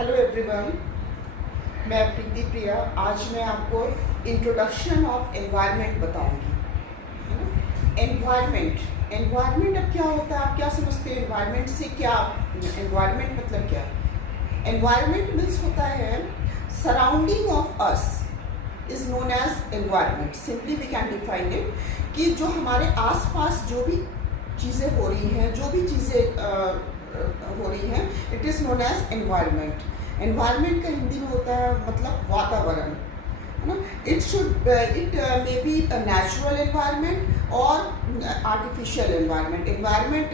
Hello everyone, मैं प्रीति प्रिया। आज मैं आपको इंट्रोडक्शन ऑफ एनवायरनमेंट बताऊंगी। एनवायरनमेंट अब क्या होता है, आप क्या समझते हैं एनवायरनमेंट से? क्या एनवायरनमेंट मतलब क्या? एनवायरनमेंट मीन्स होता है surrounding of us is known as environment. Simply we can define it कि जो हमारे आसपास जो भी चीज़ें हो रही हैं, जो भी चीज़ें हो रही हैं, it is known as environment. Environment का हिंदी में होता है मतलब वातावरण, है ना। It may be a natural environment और artificial environment. Environment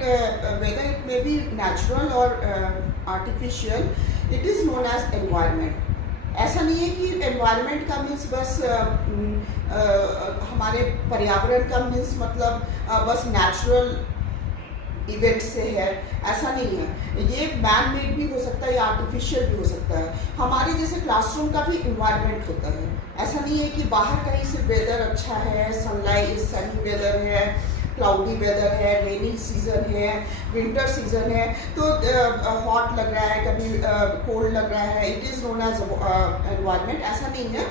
whether it may be natural और artificial, it is known as environment. ऐसा नहीं है कि एनवायरनमेंट का मीन्स बस हमारे पर्यावरण का मीन्स मतलब बस नेचुरल इवेंट से है, ऐसा नहीं है। ये मैन मेड भी हो सकता है या आर्टिफिशियल भी हो सकता है। हमारे जैसे क्लासरूम का भी इन्वायरमेंट होता है। ऐसा नहीं है कि बाहर कहीं से वेदर अच्छा है, सनलाइट सनी वेदर है, क्लाउडी वेदर है, रेनी सीजन है, विंटर सीजन है, तो हॉट लग रहा है, कभी कोल्ड लग रहा है, it is known as environment. ऐसा नहीं है।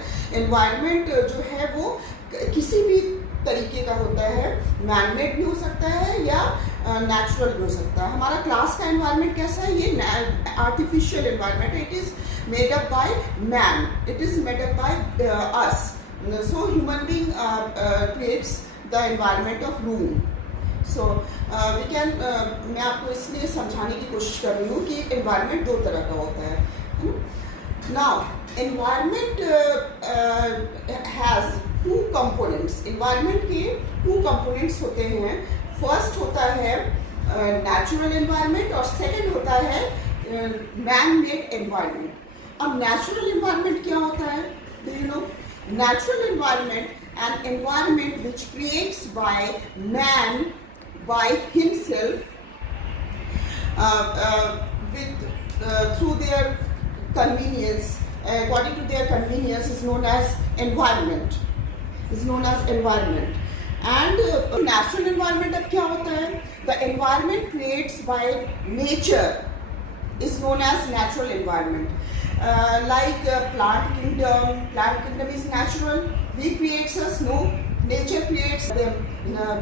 एनवायरनमेंट जो है वो किसी भी तरीके का होता है, मैनमेड भी हो सकता है या नेचुरल भी हो सकता है। हमारा क्लास का एनवायरनमेंट कैसा है? ये artificial environment. It is made up by man, it is made up by us. So human being creates the environment of room. So we can मैं आपको इसलिए समझाने की कोशिश कर रही हूँ कि एनवायरनमेंट दो तरह का होता है। Now environment has two components. Environment के टू कंपोनेंट्स होते हैं। फर्स्ट होता है नेचुरल एनवायरनमेंट और सेकंड होता है मैन मेड एनवायरनमेंट। अब नेचुरल एनवायरनमेंट क्या होता है? Do you know? Natural environment an environment which creates by man by himself through their convenience, according to their convenience, is known as environment. And natural environment अब क्या होता है? The environment creates by nature is known as natural environment. Like plant kingdom is natural. We creates us? No. Nature creates the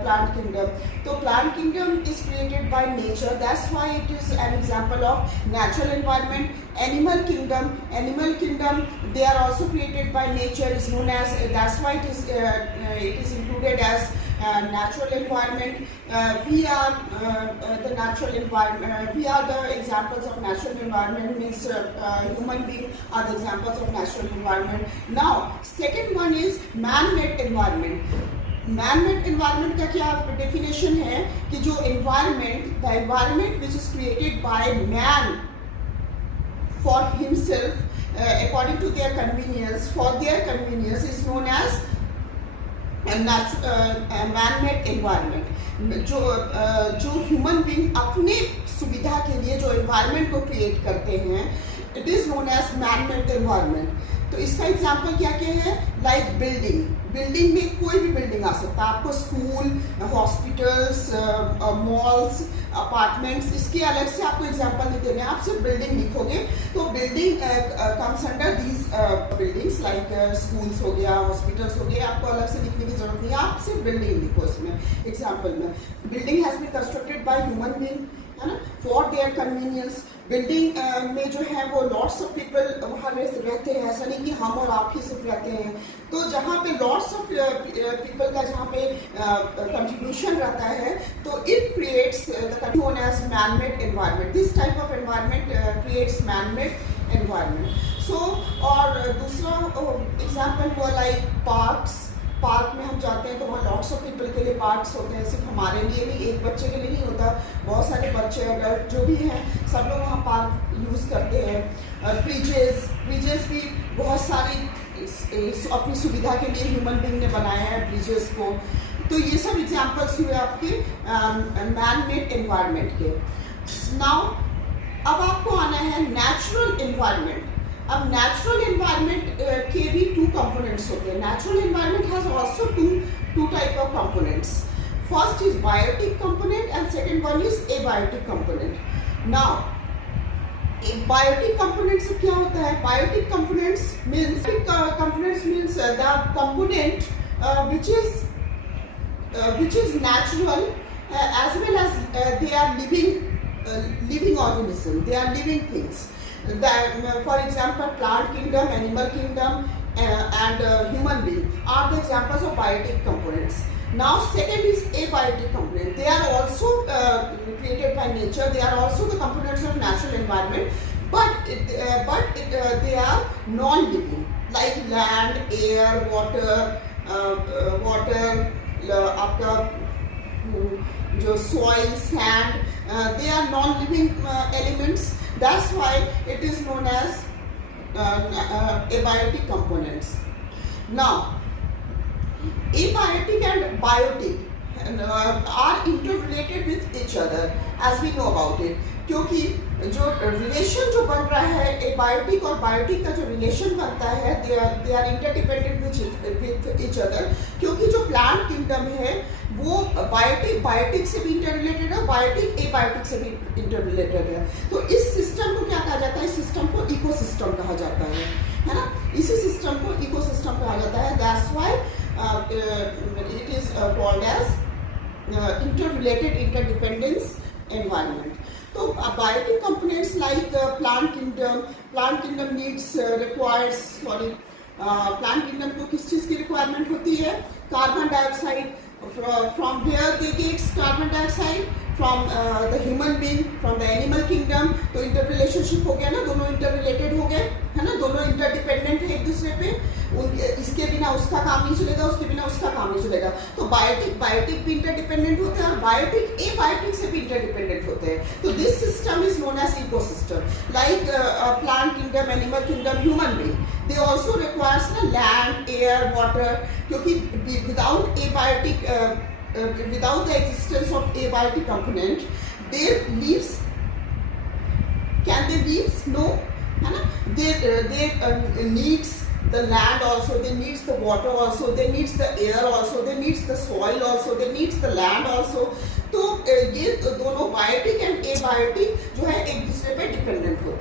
plant kingdom. So plant kingdom is created by nature. That's why it is an example of natural environment. Animal kingdom, they are also created by nature. Is known as. That's why it is included as natural environment. We are the natural environment. We are the examples of natural environment. Means human beings are the examples of natural environment. Now, second one is man-made environment. Man-made environment का क्या definition है कि जो environment, the environment which is created by man for himself, according to their convenience, for their convenience, is known as man-made environment. जो human being अपने सुविधा के लिए जो एनवायरनमेंट को क्रिएट करते हैं, it is known as man made environment. तो इसका एग्जांपल क्या क्या है? लाइक बिल्डिंग में कोई भी बिल्डिंग आ सकता है। आपको स्कूल, हॉस्पिटल्स, मॉल्स, अपार्टमेंट्स, इसके अलग से आपको एग्जांपल नहीं देने। आप सिर्फ बिल्डिंग लिखोगे तो building comes under these buildings. Like schools हो गया, हॉस्पिटल्स हो गया, आपको अलग से लिखने की जरूरत नहीं है। आप सिर्फ बिल्डिंग लिखो इसमें एग्जाम्पल में। Building has been constructed by human being, है ना, फॉर देयर कन्वीनियंस। बिल्डिंग में जो है वो लॉट्स ऑफ पीपल वहाँ रहते हैं। ऐसा नहीं कि हम और आप ही सिर्फ रहते हैं। तो जहाँ पे लॉट्स ऑफ पीपल का जहाँ पे कंट्रीब्यूशन रहता है, तो it creates the known as man made environment. This type of environment creates man made environment. So और दूसरा एग्जाम्पल हुआ लाइक पार्क में हम जाते हैं तो वहाँ लॉट्स ऑफ पीपल के लिए पार्क्स होते हैं। सिर्फ हमारे लिए नहीं, एक बच्चे के लिए नहीं होता, बहुत सारे बच्चे अडल्ट जो भी हैं सब लोग वहाँ पार्क यूज़ करते हैं। ब्रिजेस भी बहुत सारी अपनी सुविधा के लिए ह्यूमन बीइंग ने बनाए हैं ब्रिजेस को। तो ये सब एग्जाम्पल्स हुए आपके मैन-मेड एनवायरनमेंट के। नाउ अब आपको आना है नेचुरल एनवायरनमेंट। अब नेचुरल एनवायरनमेंट के भी टू कंपोनेंट्स होते हैं। Natural environment has also two type of components. First is biotic component and second one is abiotic component. Now biotic component से क्या होता है? Biotic components means the component which is natural as well as they are living organism, they are living things. For example, plant kingdom, animal kingdom, and human being are the examples of biotic components. Now second is abiotic component. They are also created by nature. They are also the components of natural environment, but they are non-living, like land, air, water, आपका जो soil, sand, they are non-living elements. That's why it is known as abiotic components. Now abiotic and biotic are interrelated with each other, as we know about it. क्योंकि जो relation जो बन रहा है abiotic और biotic का जो relation बनता है, they are interdependent with each other. क्योंकि जो प्लांट किंगडम है वो बायोटिक से भी इंटररिलेटेड है, बायोटिक एबायोटिक से भी इंटररिलेटेड है. तो इस सिस्टम को क्या कहा जाता है? इस सिस्टम को इकोसिस्टम कहा जाता है ना. इसी सिस्टम को इकोसिस्टम कहा जाता है. That's why it is called as interrelated interdependence environment. So biotic components like plant kingdom needs requires plant kingdom को किस चीज की requirement होती है? Carbon dioxide. From where they get carbon dioxide? From the human being, from the animal kingdom. तो inter relationship हो गया ना, दोनों इंटर रिलेटेड हो गए है ना, दोनों इंटरडिपेंडेंट है एक दूसरे पे. इसके बिना उसका काम नहीं चलेगा, उसके बिना उसका काम नहीं चलेगा. तो बायोटिक भी इंटरडिपेंडेंट होते हैं और बायोटिक एबायोटिक से भी इंटरडिपेंडेंट होते हैं. तो this system is known as ecosystem. Like plant kingdom, animal kingdom, human being, they also requires ना लैंड, एयर, वाटर. क्योंकि without abiotic without the existence of abiotic component, their leaves, can they leaves? No, है ना. They needs the land also, they needs the water also, they needs the air also, they needs the soil also, they needs the land also. तो ये दोनों biotic and abiotic जो है एक दूसरे पे डिपेंडेंट होते हैं.